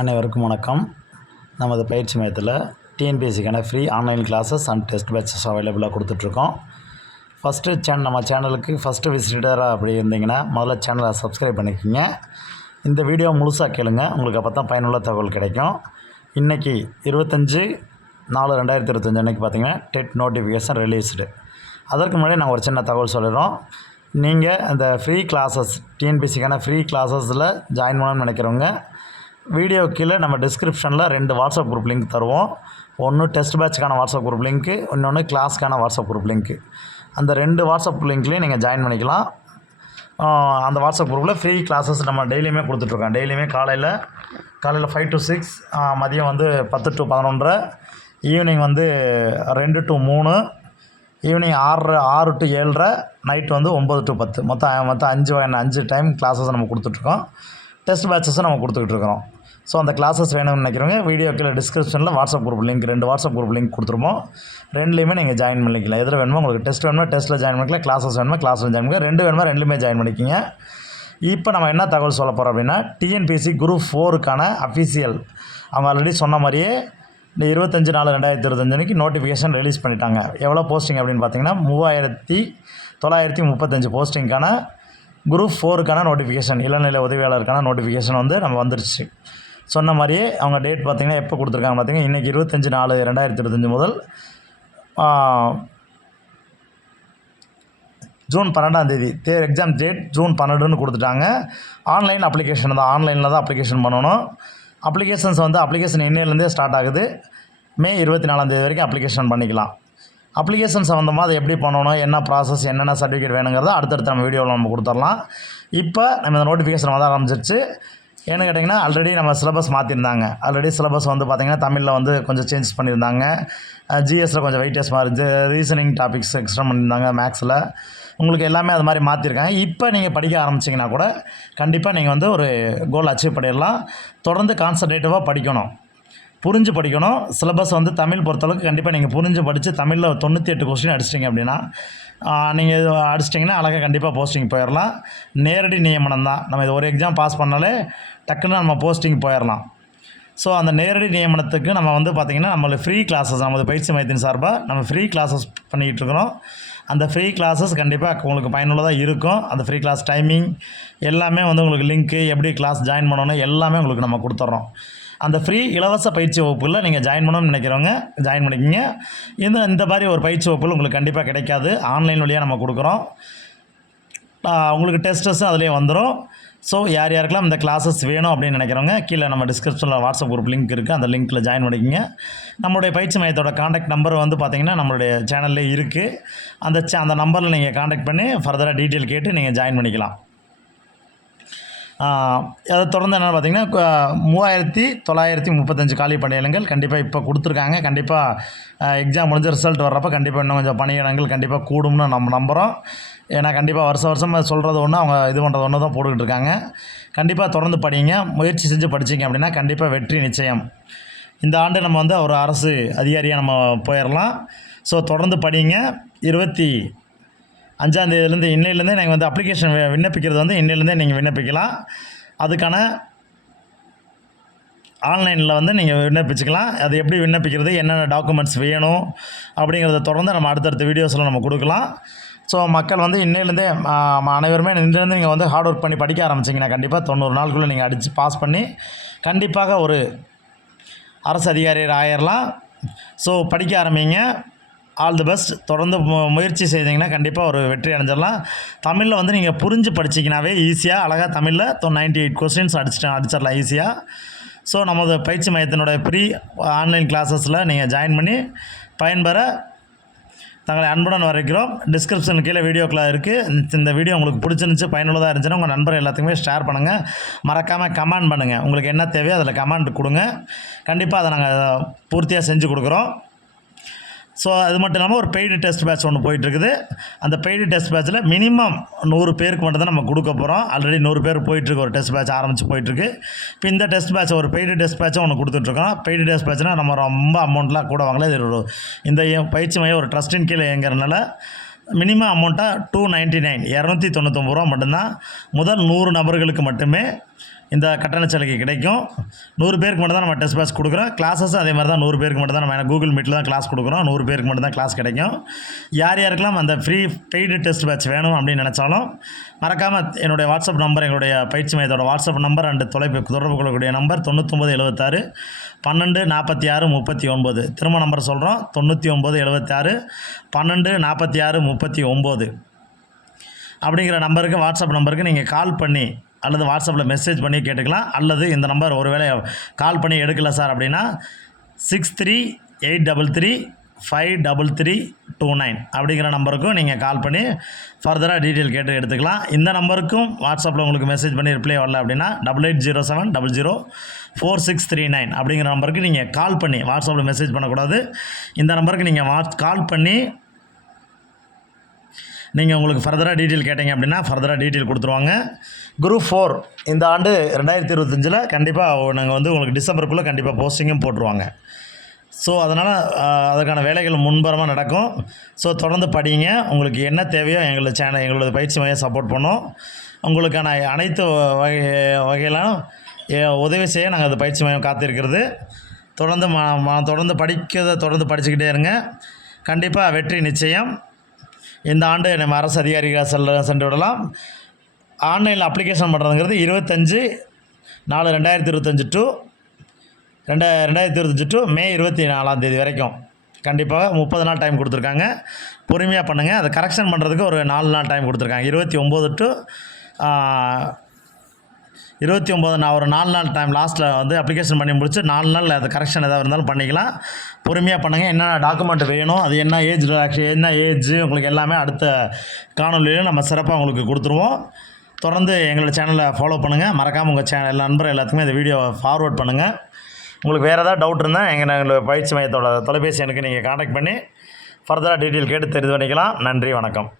அனைவருக்கும் வணக்கம். நமது பயிற்சி மையத்தில் டிஎன்பிஎஸ்சிக்கான free online classes and test batches அவைலபிளாக கொடுத்துட்ருக்கோம். ஃபஸ்ட்டு சேனல் நம்ம சேனலுக்கு ஃபஸ்ட்டு விசிட்டராக அப்படி இருந்தீங்கன்னா முதல்ல சேனலை சப்ஸ்கிரைப் பண்ணிக்கோங்க. இந்த வீடியோ முழுசாக கேளுங்க. உங்களுக்கு அப்போ தான் பயனுள்ள தகவல் கிடைக்கும். இன்றைக்கி இருபத்தஞ்சி நாலு ரெண்டாயிரத்தி இருபத்தஞ்சி அன்றைக்கி பார்த்தீங்கன்னா டெட் நோட்டிஃபிகேஷன் ரிலீஸ்டு அதற்கு முன்னாடி நான் ஒரு சின்ன தகவல் சொல்லிடுறோம். நீங்கள் அந்த ஃப்ரீ கிளாஸஸ் டிஎன்பிசிக்கான ஃப்ரீ கிளாஸஸில் ஜாயின் பண்ணணும்னு நினைக்கிறவங்க வீடியோ கீழே நம்ம டிஸ்கிரிப்ஷனில் ரெண்டு வாட்ஸ்அப் குரூப் லிங்க் தருவோம். ஒன்று டெஸ்ட் பேட்ச்க்கான வாட்ஸ்அப் குரூப் லிங்க்கு இன்னொன்று கிளாஸ்க்கான வாட்ஸ்அப் குரூப் லிங்க்கு அந்த ரெண்டு வாட்ஸ்அப் லிங்க்லேயும் நீங்கள் ஜாயின் பண்ணிக்கலாம். அந்த வாட்ஸ்அப் குரூப்பில் ஃப்ரீ கிளாஸஸ் நம்ம டெய்லியுமே கொடுத்துட்ருக்கோம். டெய்லியுமே காலையில் காலையில் ஃபைவ் டு சிக்ஸ் மதியம் வந்து பத்து டு பதினொன்றரை ஈவினிங் வந்து ரெண்டு டு மூணு ஈவினிங் ஆறு ஆறு டு ஏழரை நைட் வந்து ஒம்பது டு பத்து. மொத்தம் மொத்தம் அஞ்சு அஞ்சு டைம் கிளாஸஸ் நம்ம கொடுத்துட்ருக்கோம். டெஸ்ட் பேட்சஸும் நம்ம கொடுத்துக்கிட்டு இருக்கிறோம் ஸோ அந்த கிளாஸஸ் வேணும்னு நினைக்கிறவங்க வீடியோ கீழே டிஸ்கிரிப்ஷனில் வாட்ஸ்அப் குரூப் லிங்க் ரெண்டு வாட்ஸ்அப் குரூப் லிங்க் கொடுத்துருப்போம். ரெண்டுலேயுமே நீங்கள் ஜாயின் பண்ணிக்கலாம். எதில் வேணுமோ உங்களுக்கு டெஸ்ட் வேணுமா டெஸ்ட்டில் ஜாயின் பண்ணிக்கலாம். கிளாஸஸ் வேணுமோ கிளாஸில் ஜாயின் பண்ணிக்கலாம். ரெண்டு வேணுமோ ரெண்டுலேயுமே ஜாயின் பண்ணிக்கிங்க. இப்போ நம்ம என்ன தகவல் சொல்ல போகிறோம் அப்படின்னா டிஎன்பிஎஸ்சி குரூப் ஃபோருக்கான அஃபிஷியல் அவங்க ஆல்ரெடி சொன்ன மாதிரியே இந்த இருபத்தஞ்சு நாலு ரெண்டாயிரத்தி இருபத்தஞ்சு நோட்டிஃபிகேஷன் ரிலீஸ் பண்ணிட்டாங்க. எவ்வளோ போஸ்டிங் அப்படின்னு பார்த்தீங்கன்னா மூவாயிரத்தி தொள்ளாயிரத்தி முப்பத்தஞ்சு போஸ்டிங்க்கான குரூப் ஃபோருக்கான நோட்டிஃபிகேஷன் இளநிலை உதவியாளருக்கான நோட்டிஃபிகேஷன் வந்து நம்ம வந்துருச்சு. சொன்ன மாதிரியே அவங்க டேட் பார்த்திங்கன்னா எப்போ கொடுத்துருக்காங்க பார்த்தீங்கன்னா இன்றைக்கி இருபத்தஞ்சி நாலு ரெண்டாயிரத்தி இருபத்தஞ்சி முதல் ஜூன் பன்னெண்டாம் தேதி. தே எக்ஸாம் டேட் ஜூன் பன்னெண்டுன்னு கொடுத்துட்டாங்க. ஆன்லைன் அப்ளிகேஷன் தான். ஆன்லைனில் தான் அப்ளிகேஷன் பண்ணணும். அப்ளிகேஷன்ஸ் வந்து அப்ளிகேஷன் இன்னிலேருந்தே ஸ்டார்ட் ஆகுது. மே இருபத்தி நாலாம் தேதி வரைக்கும் அப்ளிகேஷன் பண்ணிக்கலாம். அப்ளிகேஷன் சம்மந்தமாக அதை எப்படி பண்ணணும்? என்ன ப்ராசஸ் என்னென்ன சர்டிஃபிகேட் வேணுங்கிறத அடுத்தடுத்த நம்ம வீடியோவில் நம்ம கொடுத்துடலாம். இப்போ நம்ம இந்த நோட்டிஃபிகேஷன் வர ஆரம்பிச்சிருச்சு. ஏன்னு கேட்டிங்கன்னா ஆல்ரெடி நம்ம சிலபஸ் மாற்றிருந்தாங்க ஆல்ரெடி சிலபஸ் வந்து பார்த்திங்கன்னா தமிழில் வந்து கொஞ்சம் சேஞ்ச் பண்ணியிருந்தாங்க ஜிஎஸ்சில் கொஞ்சம் வெயிட்டேஜ் மாறிச்சு. ரீசனிங் டாபிக்ஸ் எக்ஸ்ட்ரா பண்ணியிருந்தாங்க மேக்ஸில் உங்களுக்கு எல்லாமே அது மாதிரி மாற்றிருக்காங்க இப்போ நீங்கள் படிக்க ஆரம்பிச்சிங்கன்னா கூட கண்டிப்பாக நீங்கள் வந்து ஒரு கோல் அச்சீவ் பண்ணிடலாம். தொடர்ந்து கான்சன்ட்ரேட்டிவாக படிக்கணும். புரிஞ்சு படிக்கணும். சிலபஸ் வந்து தமிழ் பொறுத்தளவுக்கு கண்டிப்பாக நீங்கள் புரிஞ்சு படித்து தமிழில் தொண்ணூற்றி எட்டு கொஸ்டின் அடிச்சிட்டிங்க அப்படின்னா நீங்கள் இது அடிச்சிட்டிங்கன்னா அழகாக கண்டிப்பாக போஸ்டிங் போயிடலாம் நேரடி நியமனம் தான் நம்ம இது ஒரு எக்ஸாம் பாஸ் பண்ணாலே டக்குன்னு நம்ம போஸ்டிங் போயிடலாம் ஸோ அந்த நேரடி நியமனத்துக்கு நம்ம வந்து பார்த்திங்கன்னா நம்மளுக்கு ஃப்ரீ கிளாஸஸ் நமது பயிற்சி மையத்தின் சார்பாக நம்ம ஃப்ரீ கிளாஸஸ் பண்ணிக்கிட்டு இருக்கிறோம். அந்த ஃப்ரீ கிளாஸஸ் கண்டிப்பாக உங்களுக்கு பயனுள்ளதாக இருக்கும். அந்த ஃப்ரீ கிளாஸ் டைமிங் எல்லாமே வந்து உங்களுக்கு லிங்க்கு எப்படி கிளாஸ் ஜாயின் பண்ணணும் எல்லாமே உங்களுக்கு நம்ம கொடுத்துட்றோம் அந்த ஃப்ரீ இலவச பயிற்சி வகுப்புகளில் நீங்கள் ஜாயின் பண்ணணும்னு நினைக்கிறவங்க ஜாயின் பண்ணிக்கோங்க. இந்த இந்த மாதிரி ஒரு பயிற்சி வகுப்புகள் உங்களுக்கு கண்டிப்பாக கிடைக்காது. ஆன்லைன் வழியாக நம்ம கொடுக்குறோம். உங்களுக்கு டெஸ்டஸும் அதிலே வந்துடும் ஸோ யார் யாருக்கெல்லாம் இந்த கிளாஸஸ் வேணும் அப்படின்னு நினைக்கிறவங்க கீழே நம்ம டிஸ்கிரிப்ஷனில் வாட்ஸ்அப் குரூப் லிங்க் இருக்குது அந்த லிங்க்கில் ஜாயின் பண்ணிக்கோங்க. நம்மளுடைய பயிற்சி மையத்தோட காண்டாக்ட் நம்பர் வந்து பார்த்திங்கன்னா நம்மளுடைய சேனல்லே இருக்குது அந்த சே அந்த நம்பரில் நீங்கள் காண்டாக்ட் பண்ணி ஃபர்தராக டீட்டெயில் கேட்டு நீங்கள் ஜாயின் பண்ணிக்கலாம். அதை தொடர்ந்து என்னென்னு பார்த்தீங்கன்னா மூவாயிரத்தி தொள்ளாயிரத்தி முப்பத்தஞ்சு காலி பணியிடங்கள் கண்டிப்பாக இப்போ கொடுத்துருக்காங்க. கண்டிப்பாக எக்ஸாம் முடிஞ்ச ரிசல்ட் வர்றப்போ கண்டிப்பாக இன்னும் கொஞ்சம் பணியிடங்கள் கண்டிப்பாக கூடும்னு நம்ம நம்புகிறோம் ஏன்னா கண்டிப்பாக வருஷம் வருஷம் சொல்கிறது ஒன்று அவங்க இது பண்ணுறது ஒன்று தான் போட்டுக்கிட்டு இருக்காங்க. கண்டிப்பாக தொடர்ந்து படிங்க. முயற்சி செஞ்சு படிச்சீங்க அப்படின்னா கண்டிப்பாக வெற்றி நிச்சயம். இந்த ஆண்டு நம்ம வந்து ஒரு அரசு அதிகாரியாக நம்ம போயிடலாம் ஸோ தொடர்ந்து படிங்க. இருபத்தி அஞ்சாந்தேதியிலேருந்து இன்னையிலேருந்தே நீங்கள் வந்து அப்ளிகேஷன் விண்ணப்பிக்கிறது வந்து இன்னையிலேருந்தே நீங்கள் விண்ணப்பிக்கலாம். அதுக்கான ஆன்லைனில் வந்து நீங்கள் விண்ணப்பிச்சுக்கலாம். அது எப்படி விண்ணப்பிக்கிறது என்னென்ன டாக்குமெண்ட்ஸ் வேணும் அப்படிங்கிறத தொடர்ந்து நம்ம அடுத்தடுத்த வீடியோஸில் நம்ம கொடுக்கலாம். ஸோ மக்கள் வந்து இன்னையிலேருந்தே அனைவருமே இன்றிலேருந்து நீங்கள் வந்து ஹார்ட் ஒர்க் பண்ணி படிக்க ஆரம்பிச்சிங்கன்னா கண்டிப்பாக தொண்ணூறு நாளுக்குள்ளே நீங்கள் அடித்து பாஸ் பண்ணி கண்டிப்பாக ஒரு அரசு அதிகாரியர் ஆயிடலாம் ஸோ படிக்க ஆரம்பிங்க. All the best. தொடர்ந்து மு- முயற்சி செய்தீங்கன்னா கண்டிப்பாக ஒரு வெற்றி அடைஞ்சிடலாம். தமிழில் வந்து நீங்கள் புரிஞ்சு படிச்சிங்கனாவே ஈஸியாக அழகாக தமிழில் தொ நைன்டி எயிட் கொஸ்டின்ஸ் அடிச்சிட்டு அடிச்சிடலாம் ஈஸியாக ஸோ நமது பயிற்சி மையத்தினுடைய ப்ரீ ஆன்லைன் கிளாஸஸில் நீங்கள் ஜாயின் பண்ணி பயன்பெற தங்களை அன்புடன் வரைக்கிறோம். டிஸ்கிரிப்ஷன் கீழே வீடியோக்கெலாம் இருக்குது இந்த வீடியோ உங்களுக்கு பிடிச்சிருந்துச்சு பயனுள்ளதாக இருந்துச்சுன்னா உங்கள் நண்பர் எல்லாத்துக்குமே ஷேர் பண்ணுங்கள் மறக்காமல் கமெண்ட் பண்ணுங்கள் உங்களுக்கு என்ன தேவையோ அதில் கமெண்ட் கொடுங்க. கண்டிப்பாக அதை நாங்கள் பூர்த்தியாக செஞ்சு கொடுக்குறோம். ஸோ அது மட்டும் இல்லாமல் ஒரு பெய்டு டெஸ்ட் பேட்ச் ஒன்று போயிட்டுருக்குது. அந்த பெய்டு டெஸ்ட் பேட்ச்சில் மினிமம் நூறு பேருக்கு மட்டும் தான் நம்ம கொடுக்க போகிறோம் ஆல்ரெடி நூறு பேர் போயிட்டுருக்கு ஒரு டெஸ்ட் பேட்ச் ஆரம்பித்து போயிட்டுருக்கு. இப்போ இந்த டெஸ்ட் பேட்ச் ஒரு பெய்டு டெஸ்ட் பேட்சும் ஒன்று கொடுத்துட்ருக்கோம். பெய்டு டெஸ்ட் பேட்ச்னால் நம்ம ரொம்ப அமௌண்ட்லாம் கூட வாங்கல. இது ஒரு இந்த பயிற்சி மையம் ஒரு ட்ரஸ்டின் கீழே இயங்குறதுனால மினிமம் அமௌண்ட்டாக டூ நைன்ட்டி நைன் இரநூத்தி தொண்ணூத்தொம்பது ரூபா மட்டும்தான். முதல் நூறு நபர்களுக்கு மட்டுமே இந்த கட்டண சலுகை கிடைக்கும். நூறு பேருக்கு மட்டும் தான் நம்ம டெஸ்ட் பேட்ச் கொடுக்குறோம். கிளாஸஸ் அதே மாதிரி தான் நூறு பேருக்கு மட்டும் தான் நம்ம கூகுள் மீட்டில் தான் கிளாஸ் கொடுக்குறோம். நூறு பேருக்கு மட்டும் தான் கிளாஸ் கிடைக்கும். யார் யாருக்கெல்லாம் அந்த ஃப்ரீ பெய்டு டெஸ்ட் பேட்ச் வேணும் அப்படின்னு நினச்சாலும் மறக்காமல் என்னுடைய வாட்ஸ்அப் நம்பர் எங்களுடைய பயிற்சி மையத்தோட வாட்ஸ்அப் நம்பர் அண்டு தொலைப்பு தொடர்பு கொள்ளக்கூடிய நம்பர் தொண்ணூத்தொம்பது எழுபத்தாறு பன்னெண்டு நாற்பத்தி ஆறு முப்பத்தி ஒன்பது திரும்ப நம்பர் சொல்கிறோம் தொண்ணூற்றி ஒம்பது எழுபத்தாறு பன்னெண்டு நாற்பத்தி ஆறு முப்பத்தி ஒம்பது அப்படிங்கிற நம்பருக்கு வாட்ஸ்அப் நம்பருக்கு நீங்கள் கால் பண்ணி அல்லது வாட்ஸ்அப்பில் மெசேஜ் பண்ணி கேட்டுக்கலாம். அல்லது இந்த நம்பர் ஒருவேளை கால் பண்ணி எடுக்கல சார் அப்படின்னா six three eight double three five double three two nine அப்படிங்கிற நம்பருக்கும் நீங்கள் கால் பண்ணி ஃபர்தராக டீட்டெயில் கேட்டு எடுத்துக்கலாம். இந்த நம்பருக்கும் வாட்ஸ்அப்பில் உங்களுக்கு மெசேஜ் பண்ணி ரிப்ளை வரல அப்படின்னா double eight zero seven double zero four six three nine அப்படிங்கிற நம்பருக்கு நீங்கள் கால் பண்ணி வாட்ஸ்அப்பில் மெசேஜ் பண்ணக்கூடாது. இந்த நம்பருக்கு நீங்கள் வாட்ஸ் கால் பண்ணி நீங்கள் உங்களுக்கு ஃபர்தராக டீட்டெயில் கேட்டீங்க அப்படின்னா ஃபர்தராக டீட்டெயில் கொடுத்துருவாங்க. குரூப் ஃபோர் இந்த ஆண்டு ரெண்டாயிரத்தி இருபத்தஞ்சில் கண்டிப்பாக நாங்கள் வந்து உங்களுக்கு டிசம்பருக்குள்ளே கண்டிப்பாக போஸ்டிங்கும் போட்டுருவாங்க. ஸோ அதனால் அதற்கான வேலைகள் முன்பரமாக நடக்கும். ஸோ தொடர்ந்து படிங்க. உங்களுக்கு என்ன தேவையோ எங்களோட சேனல் எங்களோட பயிற்சி மையம் சப்போர்ட் பண்ணோம். உங்களுக்கான அனைத்து வகை வகையிலும் உதவி செய்ய நாங்கள் அந்த பயிற்சி மையம் காத்திருக்கிறது. தொடர்ந்து ம- தொடர்ந்து படிக்கிறத தொடர்ந்து படிச்சுக்கிட்டே இருங்க. கண்டிப்பாக வெற்றி நிச்சயம். இந்த ஆண்டு நம்ம அரசு அதிகாரிகள் செல்ல சென்று விடலாம். ஆன்லைனில் அப்ளிகேஷன் பண்ணுறதுங்கிறது இருபத்தஞ்சு நாலு ரெண்டாயிரத்தி இருபத்தஞ்சு டு ரெண்ட ரெண்டாயிரத்தி இருபத்தஞ்சு டு மே இருபத்தி நாலாம் தேதி வரைக்கும். கண்டிப்பாக முப்பது நாள் டைம் கொடுத்துருக்காங்க. பொறுமையாக பண்ணுங்கள் அதை கரெக்ஷன் பண்ணுறதுக்கு ஒரு நாலு நாள் டைம் கொடுத்துருக்காங்க. இருபத்தி ஒம்பது டு இருபத்தி ஒம்பது நான் ஒரு நாலு நாள் டைம் லாஸ்ட்டில் வந்து அப்ளிகேஷன் பண்ணி முடிச்சு நாலு நாள் அது கரெக்ஷன் எதாவது இருந்தாலும் பண்ணிக்கலாம். பொறுமையாக பண்ணுங்கள் என்னென்ன டாக்குமெண்ட் வேணும் அது என்ன ஏஜ் என்ன ஏஜ் உங்களுக்கு எல்லாமே அடுத்த காணொலியில் நம்ம சிறப்பாக உங்களுக்கு கொடுத்துருவோம். தொடர்ந்து எங்களோட சேனலை ஃபாலோ பண்ணுங்கள் மறக்காமல் உங்கள் சேனல் நண்பர் எல்லாத்துக்குமே இந்த வீடியோவை ஃபார்வர்ட் பண்ணுங்கள் உங்களுக்கு வேறு ஏதாவது டவுட் இருந்தால் எங்கள் எங்களோட பயிற்சி மையத்தோட தொலைபேசி எனக்கு நீங்கள் காண்டாக்ட் பண்ணி ஃபர்தராக டீட்டெயில் கேட்டு தெரிந்து பண்ணிக்கலாம் நன்றி வணக்கம்.